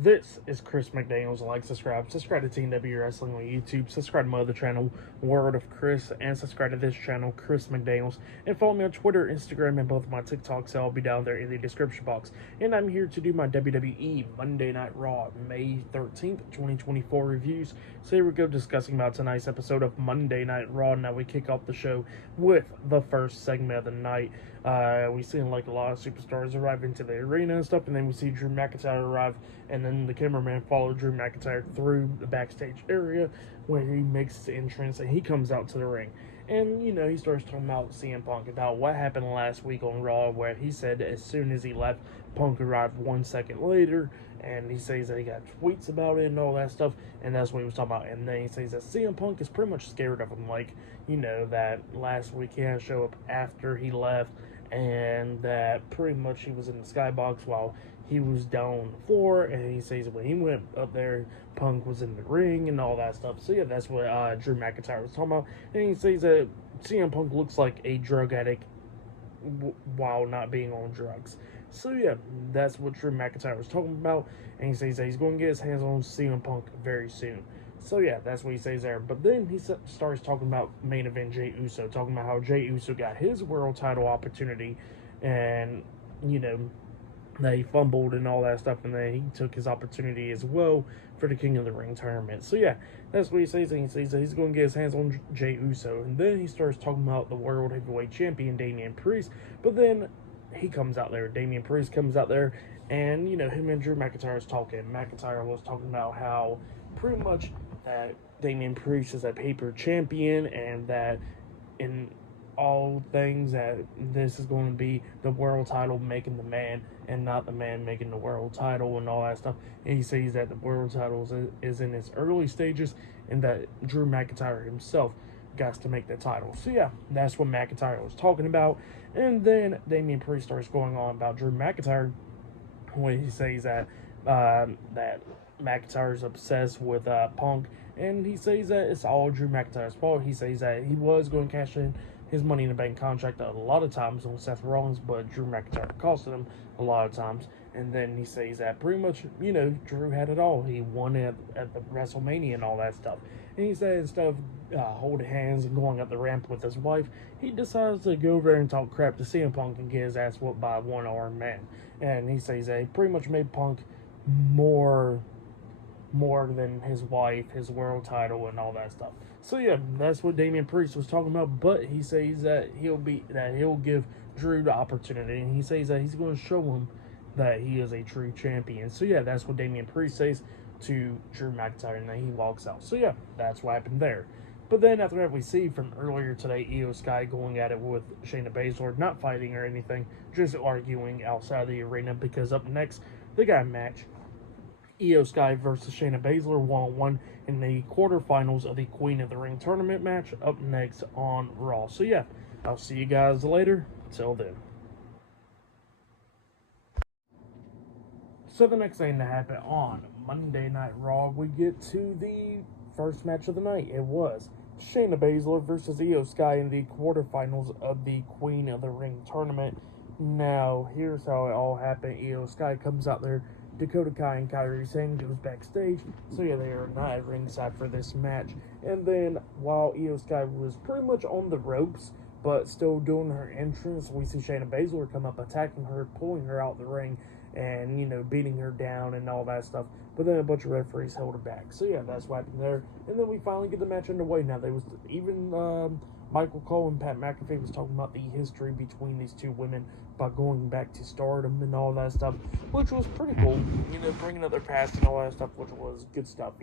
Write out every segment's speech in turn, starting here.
This is Chris McDaniels. Like, subscribe to TNW Wrestling on YouTube, subscribe to my other channel, World of Chris, and subscribe to this channel, Chris McDaniels, and follow me on Twitter, Instagram, and both of my TikToks. I'll be down there in the description box. And I'm here to do my WWE Monday Night Raw, May 13th, 2024 reviews. So here we go, discussing about tonight's episode of Monday Night Raw. Now we kick off the show with the first segment of the night. We see like a lot of superstars arrive into the arena and stuff, and then we see Drew McIntyre arrive, and then the cameraman followed Drew McIntyre through the backstage area where he makes his entrance and he comes out to the ring. And, he starts talking about CM Punk, about what happened last week on Raw, where he said as soon as he left, Punk arrived 1 second later, and he says that he got tweets about it and all that stuff, and that's what he was talking about. And then he says that CM Punk is pretty much scared of him, like, that last week he had to show up after he left, and that pretty much he was in the skybox while he was down on the floor, and he says when he went up there, Punk was in the ring and all that stuff. So yeah, that's what Drew McIntyre was talking about, and he says that CM Punk looks like a drug addict while not being on drugs. So yeah, that's what Drew McIntyre was talking about, and he says that he's going to get his hands on CM Punk very soon. So yeah, that's what he says there. But then he starts talking about main event Jey Uso, talking about how Jey Uso got his world title opportunity, and that he fumbled and all that stuff, and then he took his opportunity as well for the King of the Ring tournament. So yeah, that's what he says, and he says that he's going to get his hands on Jey Uso, and then he starts talking about the World Heavyweight Champion, Damian Priest, but then Damian Priest comes out there, and, him and Drew McIntyre is talking. McIntyre was talking about how pretty much that Damian Priest is a paper champion, and that in all things that this is going to be the world title making the man and not the man making the world title and all that stuff. And he says that the world title is in its early stages, and that Drew McIntyre himself got to make the title. So yeah, that's what McIntyre was talking about. And then Damian Priest starts going on about Drew McIntyre when he says that that McIntyre's obsessed with Punk, and he says that it's all Drew McIntyre's fault. He says that he was going to cash in his Money in the Bank contract a lot of times on Seth Rollins, but Drew McIntyre costed him a lot of times. And then he says that pretty much, Drew had it all. He won at the WrestleMania and all that stuff. And he said instead of holding hands and going up the ramp with his wife, he decides to go over there and talk crap to CM Punk and get his ass whooped by a one-armed man. And he says that he pretty much made Punk more than his wife, his world title, and all that stuff. So yeah, that's what Damian Priest was talking about. But he says that he'll give Drew the opportunity, and he says that he's going to show him that he is a true champion. So yeah, that's what Damian Priest says to Drew McIntyre, and then he walks out. So yeah, that's what happened there. But then after that, we see from earlier today, Io Sky going at it with Shayna Baszler, not fighting or anything, just arguing outside of the arena, because up next they got a match. Io Sky versus Shayna Baszler 1-on-1 in the quarterfinals of the Queen of the Ring tournament match, up next on Raw. So yeah, I'll see you guys later. Till then. So the next thing to happen on Monday Night Raw, we get to the first match of the night. It was Shayna Baszler versus Io Sky in the quarterfinals of the Queen of the Ring tournament. Now, here's how it all happened. Io Sky comes out there. Dakota Kai and Kairi Sane goes backstage. So yeah, they are not at ringside for this match. And then while Io Sky was pretty much on the ropes, but still doing her entrance, we see Shayna Baszler come up, attacking her, pulling her out the ring, and beating her down and all that stuff. But then a bunch of referees held her back. So yeah, that's what happened there. And then we finally get the match underway. Now there was even Michael Cole and Pat McAfee was talking about the history between these two women by going back to Stardom and all that stuff, which was pretty cool. Bringing up their past and all that stuff, which was good stuff.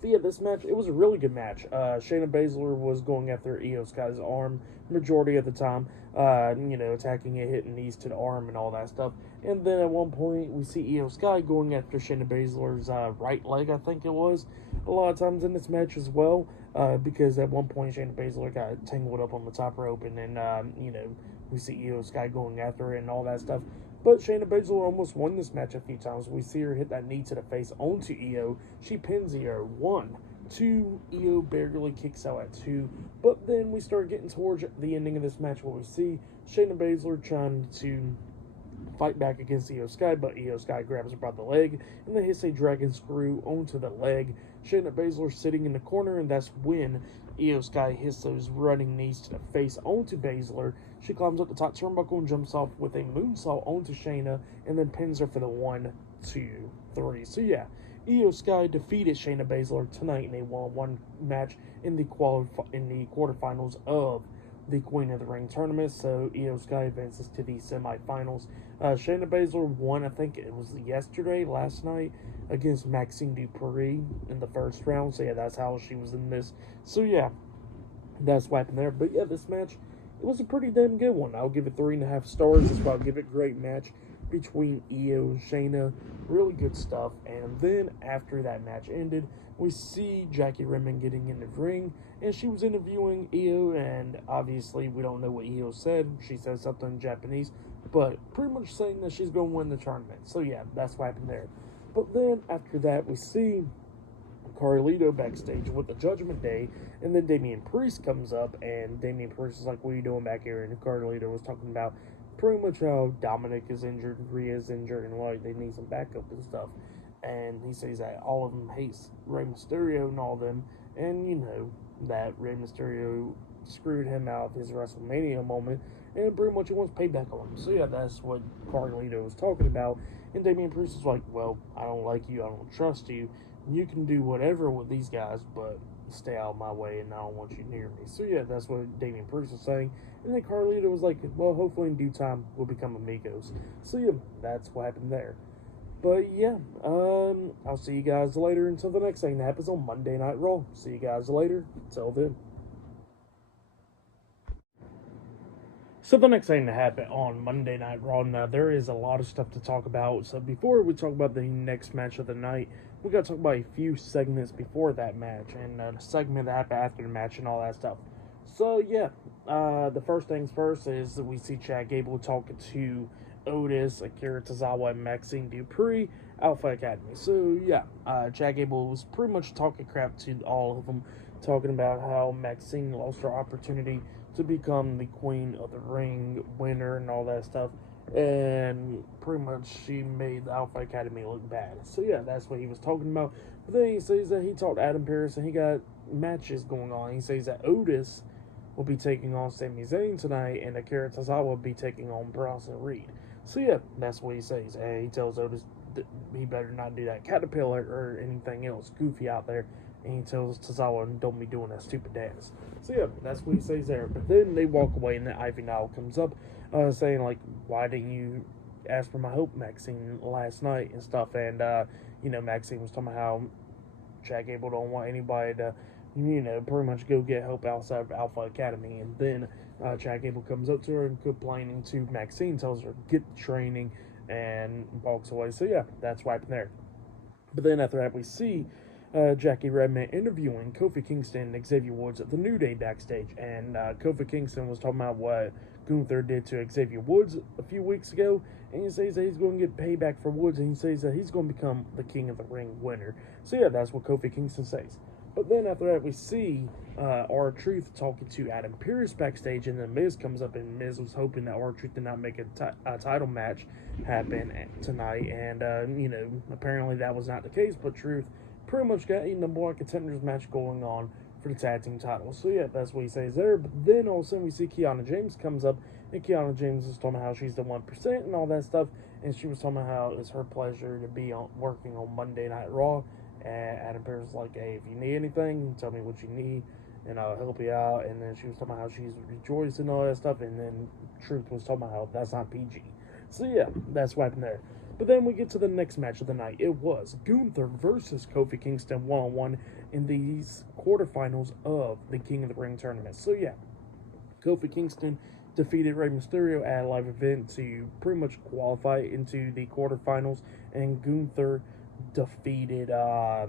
But yeah, this match, it was a really good match. Shayna Baszler was going after Io Sky's arm majority of the time, attacking it, hitting knees to the arm and all that stuff. And then at one point, we see Io Sky going after Shayna Baszler's right leg, I think it was, a lot of times in this match as well, because at one point, Shayna Baszler got tangled up on the top rope, and then, we see Io Sky going after her and all that stuff. But Shayna Baszler almost won this match a few times. We see her hit that knee to the face onto Io. She pins Io 1. 2, Io barely kicks out at 2. But then we start getting towards the ending of this match where we see Shayna Baszler trying to fight back against Io Sky, but Io Sky grabs her by the leg, and then hits a dragon screw onto the leg. Shayna Baszler sitting in the corner, and that's when Io Sky hits those running knees to the face onto Baszler. She climbs up the top turnbuckle and jumps off with a moonsault onto Shayna, and then pins her for the 1, 2, 3. So yeah, Io Sky defeated Shayna Baszler tonight in a 1-on-1 match in the quarterfinals of the Queen of the Ring tournament. So Io Sky advances to the semifinals. Shayna Baszler won, I think it was last night, against Maxine Dupree in the first round. So yeah, that's how she was in this. So yeah, that's what happened there. But yeah, this match, it was a pretty damn good one. I'll give it 3.5 stars. That's why I'll give it great match between Io and Shayna. Really good stuff. And then after that match ended, we see Jackie Redmond getting in the ring, and she was interviewing Io, and obviously we don't know what Io said. She said something in Japanese, but pretty much saying that she's going to win the tournament. So yeah, that's what happened there. But then after that, we see Carlito backstage with the Judgment Day, and then Damian Priest comes up, and Damian Priest is like, what are you doing back here? And Carlito was talking about pretty much how Dominic is injured, Rhea is injured, and like they need some backup and stuff. And he says that all of them hates Rey Mysterio and all of them, and you know that Rey Mysterio screwed him out of his WrestleMania moment, and pretty much he wants payback on him. So yeah, that's what Carlito was talking about. And Damian Priest is like, well, I don't like you, I don't trust you. You can do whatever with these guys, but stay out of my way, and I don't want you near me. So yeah, that's what Damian Priest was saying. And then Carlito was like, well, hopefully in due time we'll become amigos. So yeah, that's what happened there. But yeah, I'll see you guys later until the next thing that happens on Monday Night Raw. See you guys later. Till then. So the next thing to happen on Monday Night Raw, now there is a lot of stuff to talk about. So before we talk about the next match of the night, we got to talk about a few segments before that match, and the segment that happened after the match and all that stuff. So yeah, the first things first is that we see Chad Gable talking to Otis, Akira Tozawa, and Maxine Dupree, Alpha Academy. So yeah, Chad Gable was pretty much talking crap to all of them, talking about how Maxine lost her opportunity to become the Queen of the Ring winner and all that stuff, and pretty much she made the Alpha Academy look bad. So yeah, that's what he was talking about. But then he says that he talked to Adam Pearce and he got matches going on. He says that Otis will be taking on Sami Zayn tonight, and Akira Tozawa will be taking on Bronson Reed. So yeah, that's what he says. And he tells Otis that he better not do that caterpillar or anything else goofy out there. And he tells Tozawa, don't be doing that stupid dance. So yeah, that's what he says there. But then they walk away, and then Ivy Nile comes up, saying like, why didn't you ask for my help, Maxine, last night and stuff? And Maxine was talking about how Chad Gable don't want anybody to, pretty much go get help outside of Alpha Academy. And then Chad Gable comes up to her and complaining to Maxine, tells her get the training, and walks away. So yeah, that's what happened there. But then after that, we see Jackie Redmond interviewing Kofi Kingston and Xavier Woods at the New Day backstage. And Kofi Kingston was talking about what Gunther did to Xavier Woods a few weeks ago. And he says that he's going to get payback for Woods. And he says that he's going to become the King of the Ring winner. So yeah, that's what Kofi Kingston says. But then after that, we see R-Truth talking to Adam Pearce backstage. And then Miz comes up, and Miz was hoping that R-Truth did not make a title match happen tonight. And, apparently that was not the case. But Truth pretty much got a number one contenders match going on for the tag team titles. So yeah, that's what he says there. But then all of a sudden we see Kiana James comes up, and Kiana James is talking about how she's the 1% and all that stuff, and she was talking about how it's her pleasure to be working on Monday Night Raw. And Adam Pearce was like, hey, if you need anything, tell me what you need and I'll help you out. And then she was talking about how she's rejoicing and all that stuff, and then Truth was talking about how that's not PG. So yeah, that's what happened there. But then we get to the next match of the night. It was Gunther versus Kofi Kingston 1-on-1 in these quarterfinals of the King of the Ring tournament. So yeah, Kofi Kingston defeated Rey Mysterio at a live event to pretty much qualify into the quarterfinals, and Gunther defeated I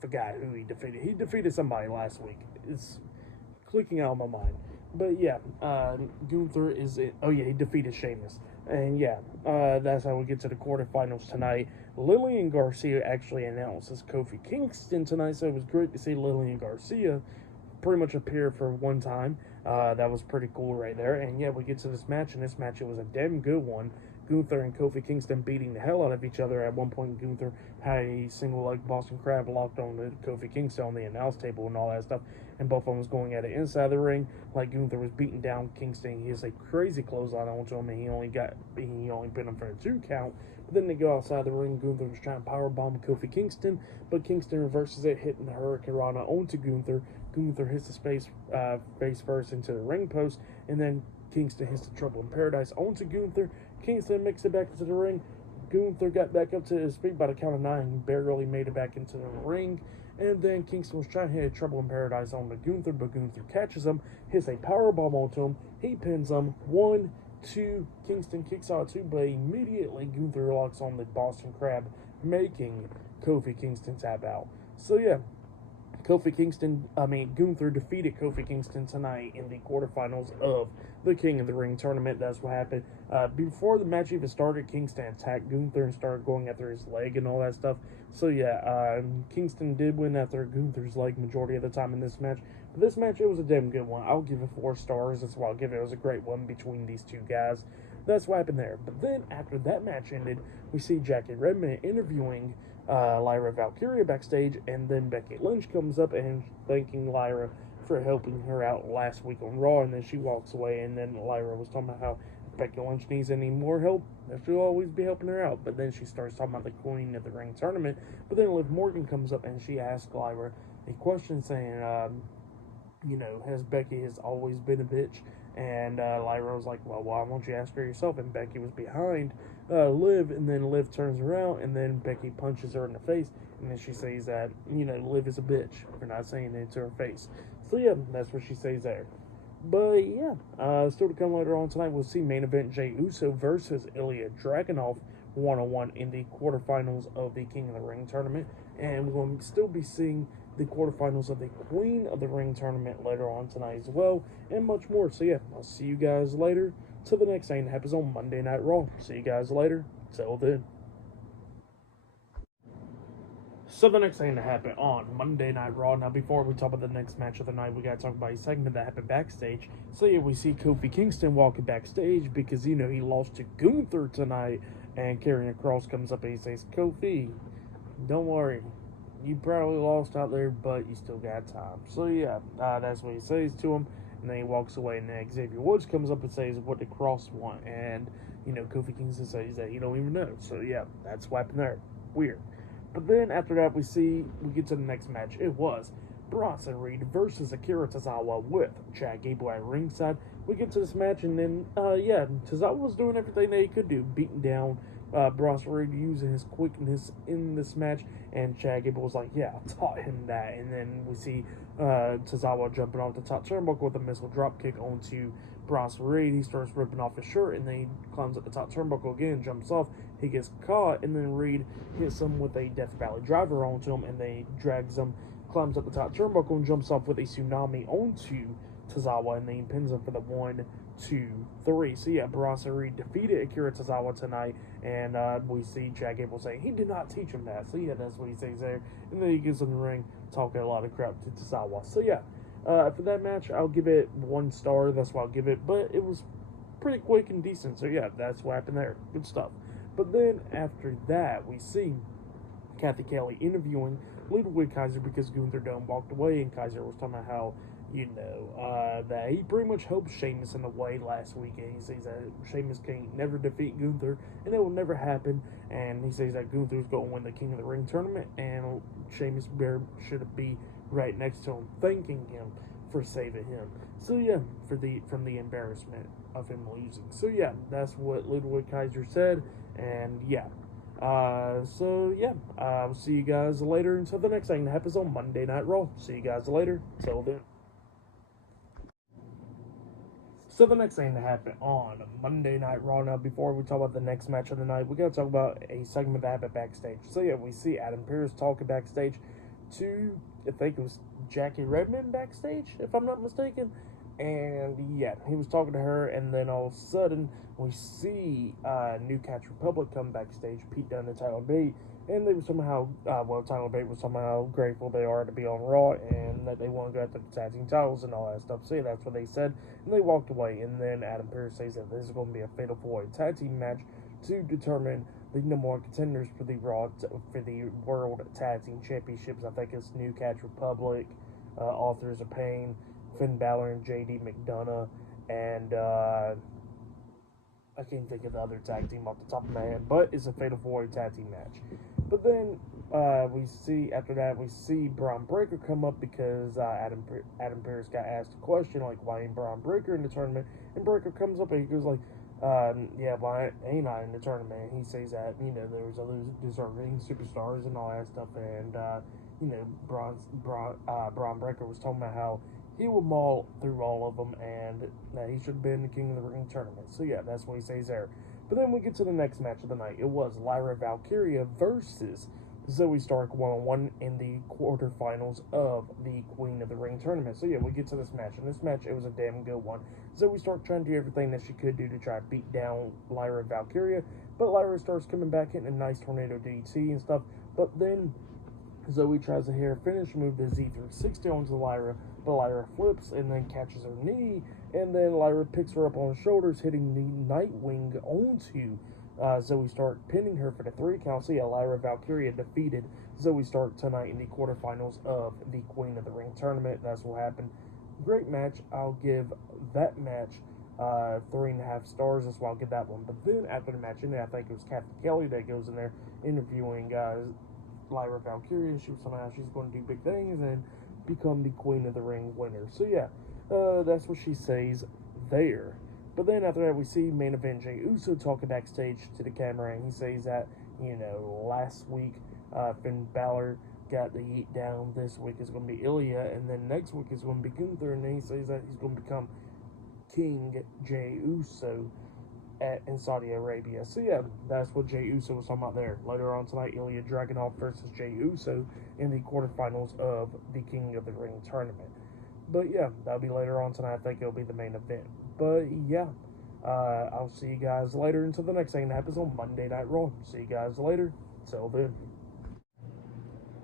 forgot who he defeated. He defeated somebody last week. It's clicking out of my mind. But yeah, Gunther is it. Oh yeah, he defeated Sheamus. And yeah, that's how we get to the quarterfinals tonight. Lillian Garcia actually announces Kofi Kingston tonight, so it was great to see Lillian Garcia pretty much appear for one time. That was pretty cool right there. And yeah, we get to this match, and this match, it was a damn good one. Gunther and Kofi Kingston beating the hell out of each other. At one point, Gunther had a single leg Boston Crab locked on to Kofi Kingston on the announce table and all that stuff. And both of them was going at it inside the ring. Like Gunther was beating down Kingston. He has a crazy clothesline onto him, and he only put him for a 2 count. But then they go outside the ring. Gunther was trying to powerbomb Kofi Kingston, but Kingston reverses it, hitting the Hurricane Rana onto Gunther. Gunther hits his face first into the ring post, and then Kingston hits the Trouble in Paradise onto Gunther. Kingston makes it back into the ring. Gunther got back up to his feet by the count of 9, barely made it back into the ring. And then Kingston was trying to hit a Trouble in Paradise onto Gunther, but Gunther catches him, hits a powerbomb onto him. He pins him. 1, 2, Kingston kicks out 2, but immediately Gunther locks on the Boston Crab, making Kofi Kingston tap out. So yeah, Gunther defeated Kofi Kingston tonight in the quarterfinals of the King of the Ring tournament. That's what happened. Before the match even started, Kingston attacked Gunther and started going after his leg and all that stuff. So yeah, Kingston did win after Gunther's leg majority of the time in this match. But this match, it was a damn good one. I'll give it 4 stars. That's what I'll give it. It was a great one between these two guys. That's what happened there. But then after that match ended, we see Jackie Redmond interviewing Lyra Valkyria backstage, and then Becky Lynch comes up and thanking Lyra for helping her out last week on Raw, and then she walks away, and then Lyra was talking about how Becky Lynch needs any more help, she'll always be helping her out. But then she starts talking about the Queen of the Ring tournament, but then Liv Morgan comes up and she asks Lyra a question saying, has Becky has always been a bitch? And Lyra was like, well, why don't you ask her yourself? And Becky was behind Liv, and then Liv turns around, and then Becky punches her in the face, and then she says that, Liv is a bitch for not saying it to her face. So yeah, that's what she says there. But yeah, still to come later on tonight, we'll see main event Jey Uso versus Ilya Dragunov 1-on-1 in the quarterfinals of the King of the Ring tournament, and we're going to still be seeing the quarterfinals of the Queen of the Ring tournament later on tonight as well, and much more. So yeah, I'll see you guys later. Till the next thing that happens on Monday Night Raw. See you guys later. Till then. So the next thing that happened on Monday Night Raw. Now before we talk about the next match of the night, we gotta talk about a segment that happened backstage. So yeah, we see Kofi Kingston walking backstage because he lost to Gunther tonight, and Karrion Kross comes up and he says, Kofi, don't worry. You probably lost out there, but you still got time. So yeah, that's what he says to him, and then he walks away, and then Xavier Woods comes up and says, what did Kross want? And, Kofi Kingston says that he don't even know. So yeah, that's what happened there. Weird. But then after that, we get to the next match. It was Bronson Reed versus Akira Tozawa with Chad Gable at ringside. We get to this match, and then, Tozawa was doing everything that he could do, beating down Bronson Reed, using his quickness in this match, and Chad Gable was like, yeah, I taught him that. And then we see Tozawa jumping off the top turnbuckle with a missile drop kick onto Bronson Reed. He starts ripping off his shirt, and then he climbs up the top turnbuckle again, jumps off, he gets caught, and then Reed hits him with a Death Valley driver onto him, and then he drags him, climbs up the top turnbuckle, and jumps off with a tsunami onto Tozawa, and then he pins him for the 1, 2, 3. So yeah, Bronson Reed defeated Akira Tozawa tonight, and we see Chad Gable saying he did not teach him that. So yeah, that's what he says there, and then he gets in the ring talking a lot of crap to Tozawa. So yeah, for that match, I'll give it 1 star. That's what I'll give it, but it was pretty quick and decent. So yeah, that's what happened there. Good stuff. But then after that, we see Kathy Kelly interviewing Ludwig Kaiser because Gunther Dome walked away, and Kaiser was talking about how, that he pretty much helped Sheamus in a way last week, and he says that Sheamus can never defeat Gunther, and it will never happen, and he says that Gunther's going to win the King of the Ring tournament, and Sheamus should be right next to him, thanking him for saving him. So yeah, from the embarrassment of him losing. So yeah, that's what Ludwig Kaiser said, and yeah. I'll see you guys later until the next thing that happens on Monday Night Raw. See you guys later. Till then. So the next thing that happened on Monday Night Raw. Now, before we talk about the next match of the night, we gotta talk about a segment that happened backstage. So yeah, we see Adam Pearce talking backstage to, I think it was Jackie Redmond backstage, if I'm not mistaken. And yeah, he was talking to her, and then all of a sudden we see New Catch Republic come backstage, Pete Dunne and Tyler Bate, and they were somehow, Tyler Bate was somehow grateful they are to be on Raw, and that they want to go after the tag team titles and all that stuff. So yeah, that's what they said, and they walked away. And then Adam Pearce says that this is going to be a fatal four-way tag team match to determine the number one contenders for the World Tag Team Championships. I think it's New Catch Republic, Authors of Pain, Finn Balor and JD McDonough, and I can't think of the other tag team off the top of my head, but it's a fatal four-way tag team match. But then after that we see Braun Breaker come up, because Adam Pearce got asked a question like, why ain't Braun Breaker in the tournament? And Breaker comes up and he goes like, yeah, why ain't I in the tournament? He says that, there was other deserving superstars and all that stuff, and Braun Breaker was talking about how he will maul through all of them, and that he should have been the King of the Ring tournament. So yeah, that's what he says there. But then we get to the next match of the night. It was Lyra Valkyria versus Zoe Stark 1-on-1 in the quarterfinals of the Queen of the Ring tournament. So yeah, we get to this match. And this match, it was a damn good one. Zoe Stark trying to do everything that she could do to try to beat down Lyra Valkyria, but Lyra starts coming back in a nice tornado DDT and stuff. But then Zoe tries to hit her finish move, the Z360 onto Lyra, but Lyra flips and then catches her knee, and then Lyra picks her up on her shoulders, hitting the Nightwing onto Zoe Stark, pinning her for the 3 count. So yeah, Lyra Valkyria defeated Zoe Stark tonight in the quarterfinals of the Queen of the Ring tournament. That's what happened. Great match. I'll give that match 3.5 stars. That's why I'll give that one. But then after the match, and I think it was Kathy Kelly that goes in there interviewing Lyra Valkyria. She's going to do big things and become the Queen of the Ring winner. So yeah, that's what she says there. But then after that, we see main event Jey Uso talking backstage to the camera, and he says that, last week Finn Balor got the yeet down. This week is going to be Ilya, and then next week is going to be Gunther, and then he says that he's going to become King Jey Uso in Saudi Arabia. So yeah, that's what Jey Uso was talking about there. Later on tonight, Ilya Dragunov versus Jey Uso in the quarterfinals of the King of the Ring tournament. But yeah, that'll be later on tonight. I think it'll be the main event. But yeah, I'll see you guys later until the next thing that happens on Monday Night Raw. See you guys later. Till then.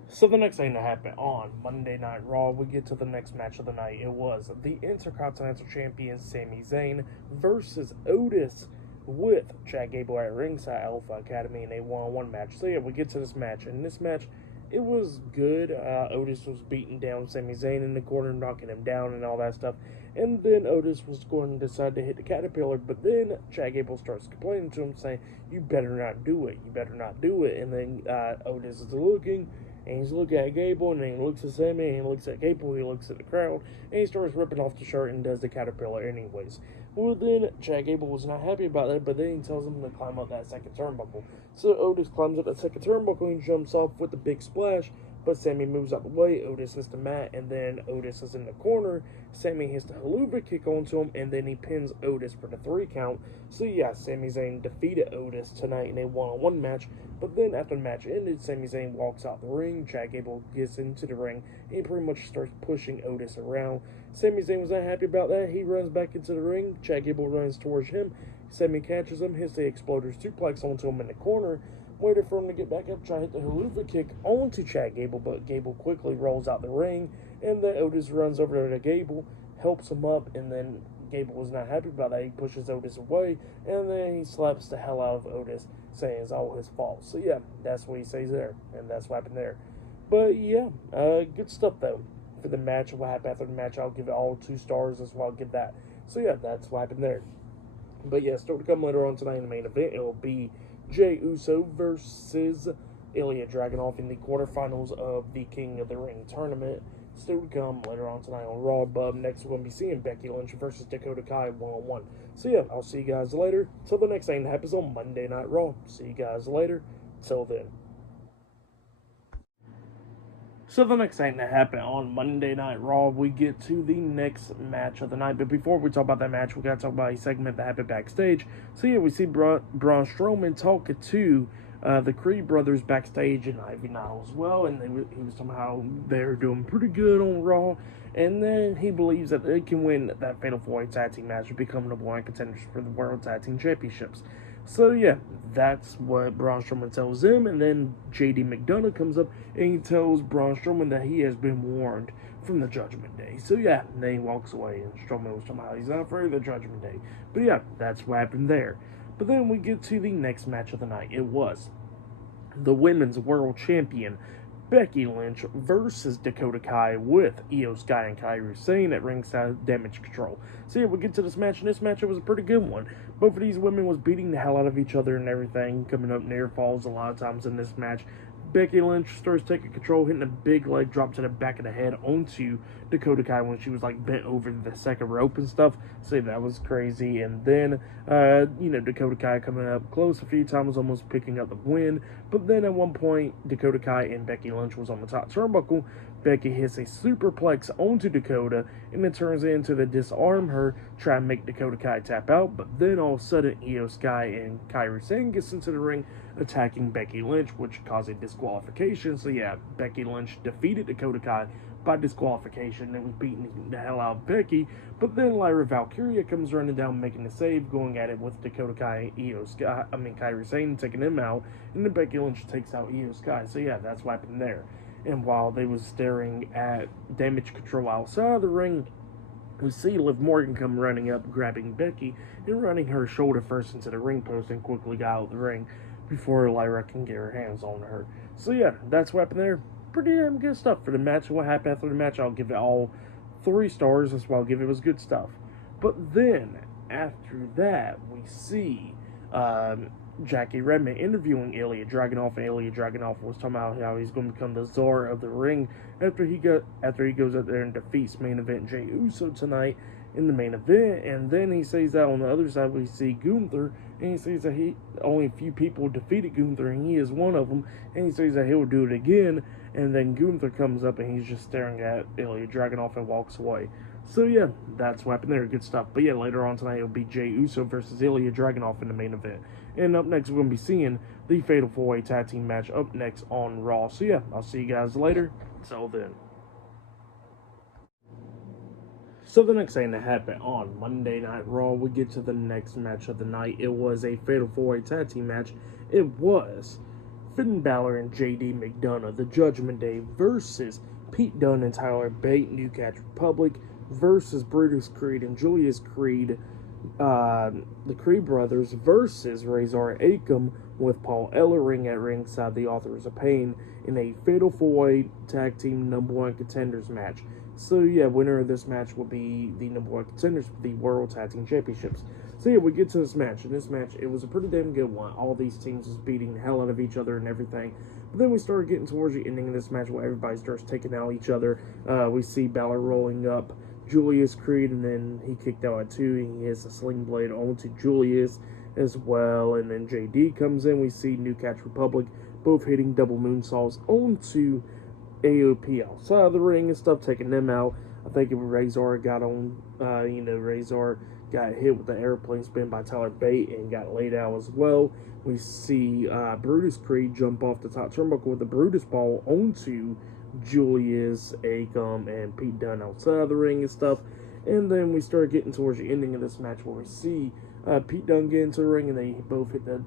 So the next thing that happened on Monday Night Raw, we get to the next match of the night. It was the Intercontinental Champion Sami Zayn versus Otis with Chad Gable at ringside, Alpha Academy, in a one-on-one match. So yeah, we get to this match, and this match, it was good. Otis was beating down Sami Zayn in the corner, knocking him down and all that stuff. And then Otis was going to decide to hit the Caterpillar, but then Chad Gable starts complaining to him, saying, you better not do it, you better not do it. And then Otis is looking, and he's looking at Gable, and then he looks at Sami, and he looks at Gable, he looks at the crowd, and he starts ripping off the shirt and does the Caterpillar anyways. Well, then Chad Gable was not happy about that, but then he tells him to climb up that second turnbuckle. So Otis climbs up that second turnbuckle and jumps off with the big splash, but Sami moves out the way. Otis hits the mat, and then Otis is in the corner. Sami hits the haluva kick onto him, and then he pins Otis for the 3 count. So yeah, Sami Zayn defeated Otis tonight in a one-on-one match. But then after the match ended, Sami Zayn walks out the ring. Chad Gable gets into the ring, and he pretty much starts pushing Otis around. Sami Zayn was not happy about that. He runs back into the ring. Chad Gable runs towards him. Sami catches him, hits the Exploder suplex onto him in the corner. Waited for him to get back up, try to hit the haluva kick onto Chad Gable, but Gable quickly rolls out the ring, and then Otis runs over to Gable, helps him up, and then Gable was not happy about that. He pushes Otis away, and then he slaps the hell out of Otis, saying it's all his fault. So yeah, that's what he says there, and that's what happened there. But yeah, good stuff though. For the match, what happened after the match, I'll give it all 2 stars, that's why I'll give that. So yeah, that's what happened there. But yeah, still to come later on tonight in the main event, it'll be Jey Uso versus Ilya Dragunov in the quarterfinals of the King of the Ring tournament. Still to come later on tonight on Raw. But next we're going to be seeing Becky Lynch versus Dakota Kai one-on-one. So yeah, I'll see you guys later. Till the next thing that happens on Monday Night Raw. See you guys later. Till then. So the next thing that happened on Monday Night Raw, we get to the next match of the night. But before we talk about that match, we got to talk about a segment that happened backstage. So yeah, we see Braun Strowman talking to the Creed brothers backstage and Ivy Nile as well, and he was talking how they're doing pretty good on Raw, and then he believes that they can win that Fatal 4-Way Tag Team match and become number one contenders for the World Tag Team Championships. So yeah, that's what Braun Strowman tells him, and then JD McDonough comes up and he tells Braun Strowman that he has been warned from the Judgment Day. So yeah, then he walks away, and Strowman was talking about he's not afraid of the Judgment Day. But yeah, that's what happened there. But then we get to the next match of the night. It was the Women's World Champion Becky Lynch versus Dakota Kai with Io Sky and Kairi Sane at ringside Damage Control. So yeah, we get to this match, and this match, it was a pretty good one. Both of these women was beating the hell out of each other and everything, coming up near falls a lot of times in this match. Becky Lynch starts taking control, hitting a big leg drop to the back of the head onto Dakota Kai when she was like bent over the second rope and stuff. So that was crazy. And then, Dakota Kai coming up close a few times, almost picking up the win. But then at one point, Dakota Kai and Becky Lynch was on the top turnbuckle. Becky hits a superplex onto Dakota, and it turns into the disarm her, try and make Dakota Kai tap out. But then all of a sudden, Io Sky and Kairi Sane gets into the ring, attacking Becky Lynch, which caused a disqualification. So yeah, Becky Lynch defeated Dakota Kai by disqualification and was beating the hell out of Becky. But then Lyra Valkyria comes running down, making the save, going at it with Dakota Kai and Kairi Sane, taking him out, and then Becky Lynch takes out Io Sky. So yeah, that's what happened there. And while they was staring at Damage Control outside of the ring, we see Liv Morgan come running up, grabbing Becky and running her shoulder first into the ring post, and quickly got out of the ring before Lyra can get her hands on her. So yeah, that's what happened there. Pretty damn good stuff for the match. What happened after the match, I'll give it all 3 stars. That's why I'll give it was good stuff. But then, after that, we see Jackie Redmond interviewing Ilya Dragunov, and Ilya Dragunov was talking about how he's going to become the czar of the ring after he goes out there and defeats main event Jey Uso tonight in the main event. And then he says that on the other side we see Gunther, and he says that only a few people defeated Gunther, and he is one of them, and he says that he'll do it again. And then Gunther comes up and he's just staring at Ilya Dragunov and walks away. So yeah, that's what happened there. Good stuff. But yeah, later on tonight it'll be Jey Uso versus Ilya Dragunov in the main event. And up next we're going to be seeing the Fatal 4-Way Tag Team match up next on Raw. So yeah, I'll see you guys later. Until then. So the next thing that happened on Monday Night Raw, we get to the next match of the night. It was a Fatal 4-Way Tag Team match. It was Finn Balor and JD McDonough, the Judgment Day, versus Pete Dunne and Tyler Bate, New Catch Republic, versus Brutus Creed and Julius Creed, the Creed brothers, versus Razor Akam with Paul Ellering at ringside, the Authors of Pain, in a Fatal 4-Way Tag Team number 1 contenders match. So yeah, winner of this match will be the number 1 contenders for the World Tag Team Championships. So yeah, we get to this match. In this match, it was a pretty damn good one. All these teams was beating the hell out of each other and everything. But then we started getting towards the ending of this match where everybody starts taking out each other. We see Balor rolling up Julius Creed, and then he kicked out at 2, and he hits a sling blade onto Julius as well. And then JD comes in. We see New Catch Republic both hitting double moonsaults onto AOP outside of the ring and stuff, taking them out. I think if Razor got on, Razor got hit with the airplane spin by Tyler Bate and got laid out as well. We see Brutus Creed jump off the top turnbuckle with the Brutus ball onto Julius Akam and Pete Dunne outside of the ring and stuff. And then we start getting towards the ending of this match where we see Pete Dunne get into the ring, and they both hit the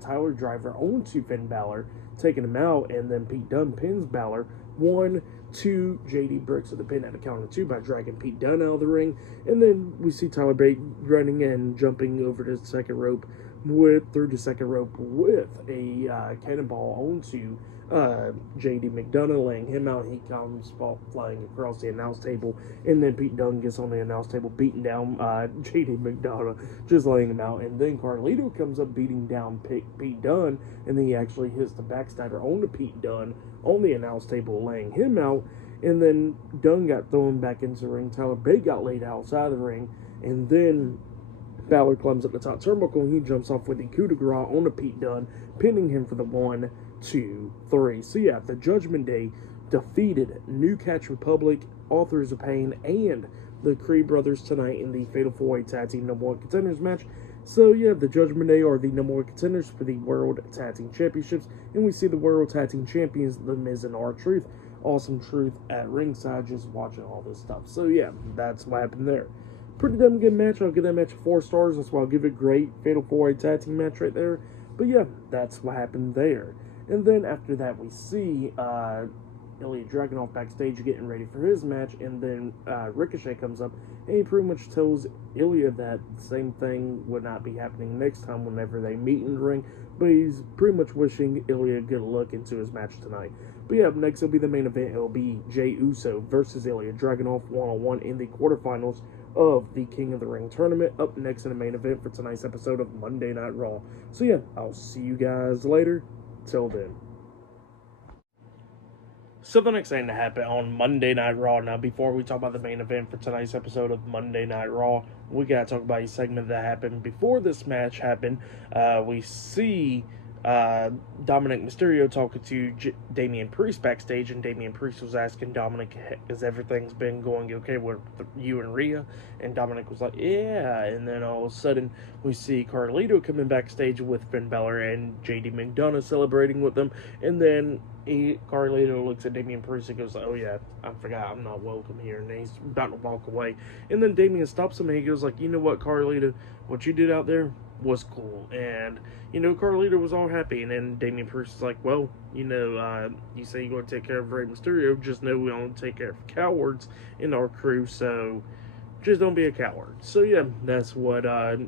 Tyler driver onto Finn Balor, taking him out. And then Pete Dunne pins Balor. 1, 2, JD breaks at the pin at the count of 2 by dragging Pete Dunne out of the ring. And then we see Tyler Bate running and jumping over the second rope through the second rope with a cannonball onto JD McDonough, laying him out. He comes flying across the announce table, and then Pete Dunne gets on the announce table, beating down JD McDonough, just laying him out. And then Carlito comes up, beating down Pete Dunne, and then he actually hits the backstabber onto Pete Dunne on the announce table, laying him out. And then Dunne got thrown back into the ring. Tyler Bate got laid outside the ring, and then Balor climbs up the top turnbuckle, and he jumps off with the coup de grace onto Pete Dunne, pinning him for the 1, 2, 3. So yeah, the Judgment Day defeated New Catch Republic, Authors of Pain, and the Creed brothers tonight in the Fatal 4-Way Tag Team number 1 contenders match. So yeah, the Judgment Day are the #1 contenders for the World Tag Team Championships, and we see the World Tag Team Champions, The Miz and R-Truth, Awesome Truth at ringside, just watching all this stuff. So yeah, that's what happened there. Pretty damn good match. I'll give that match 4 stars. That's why I'll give it great. Fatal 4-Way Tag Team match right there. But yeah, that's what happened there. And then after that, we see Ilya Dragunov backstage getting ready for his match, and then Ricochet comes up, and he pretty much tells Ilya that the same thing would not be happening next time whenever they meet in the ring, but he's pretty much wishing Ilya good luck into his match tonight. But yeah, next will be the main event. It'll be Jey Uso versus Ilya Dragunov one-on-one in the quarterfinals of the King of the Ring tournament, up next in the main event for tonight's episode of Monday Night Raw. So yeah, I'll see you guys later. Till then. Something exciting to happen on Monday Night Raw. Now, before we talk about the main event for tonight's episode of Monday Night Raw, we gotta talk about a segment that happened before this match happened. We see Dominic Mysterio talking to Damian Priest backstage, and Damian Priest was asking Dominic, has everything's been going okay with you and Rhea? And Dominic was like, yeah. And then all of a sudden, we see Carlito coming backstage with Finn Balor and JD McDonough celebrating with them. And then Carlito looks at Damian Priest and goes, oh yeah, I forgot, I'm not welcome here. And he's about to walk away. And then Damian stops him and he goes like, you know what, Carlito, what you did out there was cool. And, you know, Carlito was all happy. And then Damian Priest is like, well, you know, you say you're going to take care of Rey Mysterio, just know we don't take care of cowards in our crew, so just don't be a coward. So yeah, that's what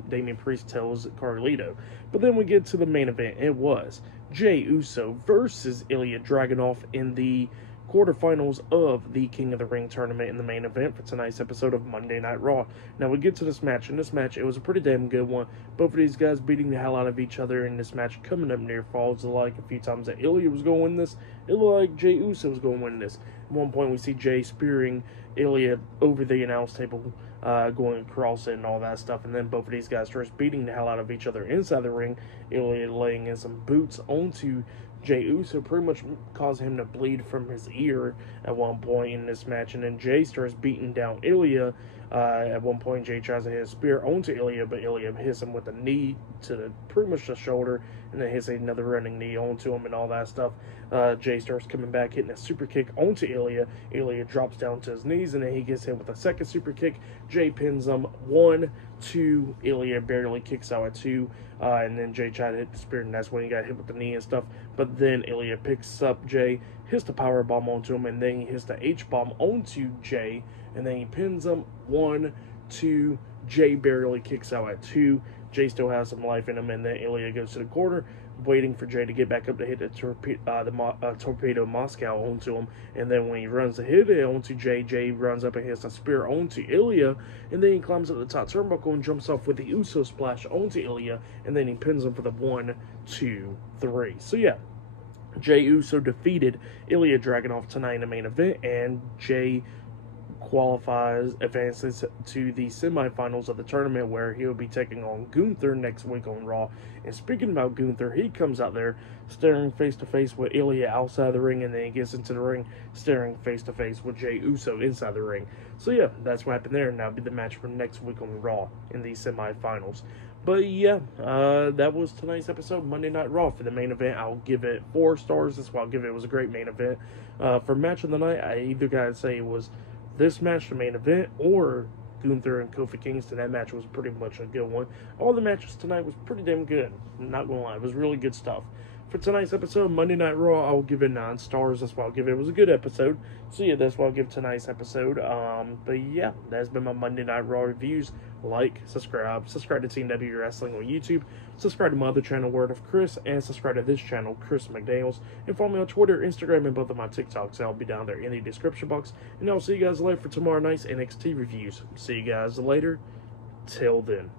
Damian Priest tells Carlito. But then we get to the main event. It was Jey Uso versus Ilya Dragunov in the quarterfinals of the King of the Ring tournament in the main event for tonight's episode of Monday Night Raw. Now we get to this match. In this match, it was a pretty damn good one. Both of these guys beating the hell out of each other in this match, coming up near falls. Like a few times that Ilya was going to win this, it looked like Jey Uso was going to win this. At one point, we see Jey spearing Ilya over the announce table, going across it and all that stuff, and then both of these guys starts beating the hell out of each other inside the ring. Ilya laying in some boots onto Jey Uso, pretty much caused him to bleed from his ear at one point in this match, and then Jey starts beating down Ilya. At one point, Jey tries to hit a spear onto Ilya, but Ilya hits him with a knee to pretty much the shoulder, and then hits another running knee onto him and all that stuff. Jey starts coming back, hitting a super kick onto Ilya. Ilya drops down to his knees, and then he gets hit with a second super kick. Jey pins him 1, 2. Ilya barely kicks out at 2, and then Jey tried to hit the spear, and that's when he got hit with the knee and stuff. But then Ilya picks up Jey, hits the power bomb onto him, and then he hits the H-bomb onto Jey, and then he pins him 1, 2. Jey barely kicks out at 2. Jey still has some life in him, and then Ilya goes to the corner, waiting for Jey to get back up to hit the Torpedo Moscow onto him. And then when he runs to hit it onto Jey, Jey runs up and hits a spear onto Ilya, and then he climbs up the top turnbuckle and jumps off with the Uso splash onto Ilya, and then he pins him for the 1, 2, 3. So yeah, Jey Uso defeated Ilya Dragunov tonight in the main event, and Jey advances to the semifinals of the tournament, where he'll be taking on Gunther next week on Raw. And speaking about Gunther, he comes out there staring face to face with Ilya outside the ring, and then he gets into the ring staring face to face with Jey Uso inside the ring. So yeah, that's what happened there, and that'll be the match for next week on Raw in the semifinals. But yeah, that was tonight's episode, Monday Night Raw. For the main event, I'll give it 4 stars. That's why I'll give it. It was a great main event. For match of the night, I either gotta say it was this match, the main event, or Gunther and Kofi Kingston. That match was pretty much a good one. All the matches tonight was pretty damn good. I'm not gonna lie, it was really good stuff. For tonight's episode, Monday Night Raw, I'll give it 9 stars. That's why I'll give it. It was a good episode. So yeah, that's why I'll give tonight's episode. But yeah, that's been my Monday Night Raw reviews. Like, subscribe to Team W Wrestling on YouTube, subscribe to my other channel, Word of Chris, and subscribe to this channel, Chris McDaniels, and follow me on Twitter, Instagram, and both of my TikToks. I'll be down there in the description box, and I'll see you guys later for tomorrow night's NXT reviews. See you guys later. Till then.